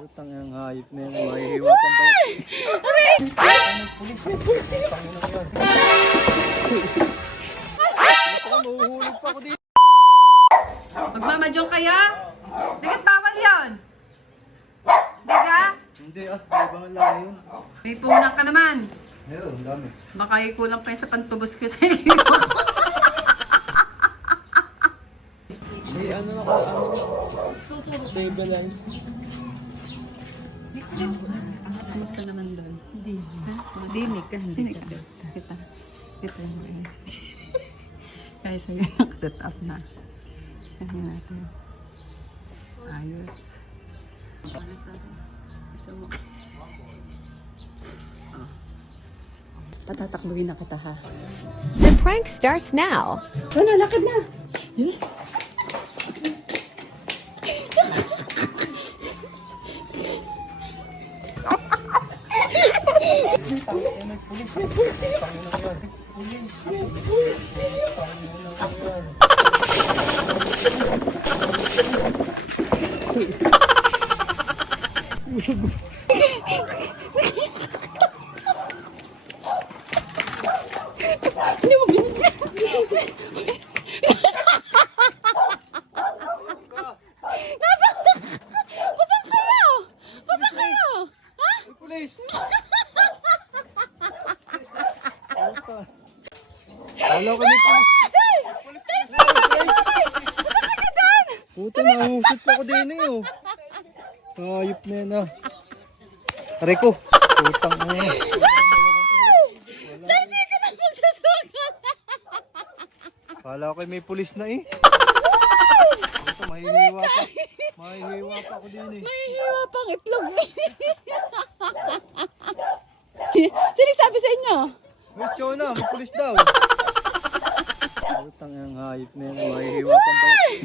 Utang yung hayop na yan. Mahihiwa pang balat. Aray! Pulis. Utang na yan. Mahuhulog pa ako dito. Magmamadyong kaya? Dikit bawal yun. Diga? Hindi ibang lang yun. May puhunan ka naman. Meron, ang dami. Baka kulang kayo sa pantubos ko sa iyo. Hindi, ano stabilize. Kamusta naman doon? Hindi. Ha? Madinig ka, hindi ka. Kita. Kita yung kaya sa'yo nakaset up na. Kaya natin. Ayos. Isa mo. Patatakbuhin na kita ha. The prank starts now. Ano, lakad na. Hindi mo binigyan. Pasang kayo? Pasang kayo? Ha? Pulis! Kala ko may pulis. Puta, nahusot pa ako din eh oh. Hayop na yan ah. Aray ko. Putang na yan. Kasi ka na magsusugat. Kala ko may pulis na eh. Puta, mahihiwa pa. Mahihiwa pa ako din eh. Mahihiwa pang itlog. Sino sabi sa inyo? Where's Chona? May pulis daw. Putang yung hayop na yan. Mahihiwa pang balat.